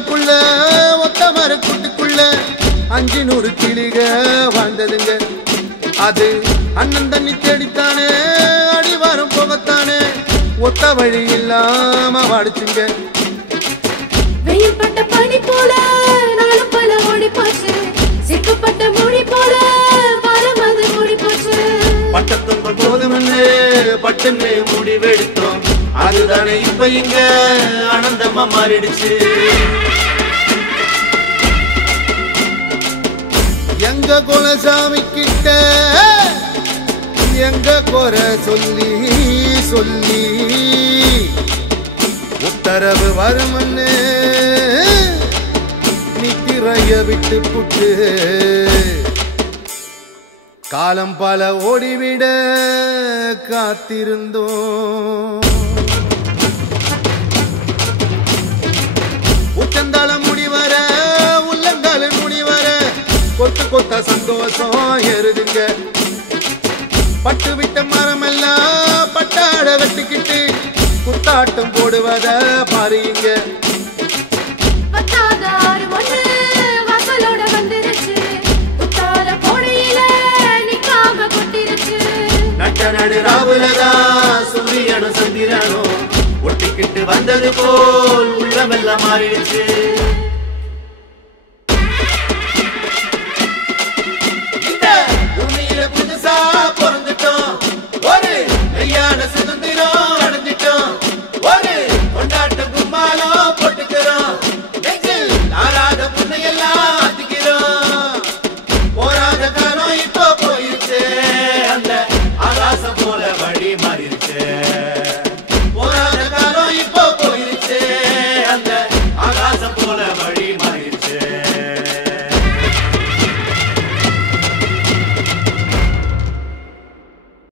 காட்டுக்குள்ள ஒத்த மர கூட்டுக்குள்ள 500 கிளிக வாழ்ந்ததுங்க. அது அண்ணன் தண்ணி தேடித்தானே அடிவாரம் போகத்தானே ஒத்த வழி இல்லாம வாடிச்சுங்க. வெயில் பட்ட பனி போல நாளும் பல ஓடி போச்சு. சிக்கப்பட்ட மூடி போல பரமது மூடி போச்சு. பட்டத்துக்கு போதுமன்னு பட்டுன்னு முடிவெடுத்தோம். அதுதானே இப்ப இங்க ஆனந்தமா மாறிடுச்சு. எங்க குலசாமி கிட்ட எங்க குறை சொல்லி சொல்லி உத்தரவு வருமன்னு நித்திரைய விட்டு புட்டு காலம் பல ஓடிவிட காத்திருந்தோம். உச்சந்தால முடிவர உள்ளந்தால முடிவர கொத்து கொத்த சந்தோஷம் ஏறுதுங்க. பட்டு விட்ட மரம் எல்லாம் பட்டாட வெட்டிக்கிட்டு குத்தாட்டம் போடுவத பாருங்க. நட்ட நடு ராவுலதா சூரியனும் சந்திரனும் ஒட்டிக்கிட்டு வந்தது போல் உள்ளமெல்லாம் மாறிடுச்சு.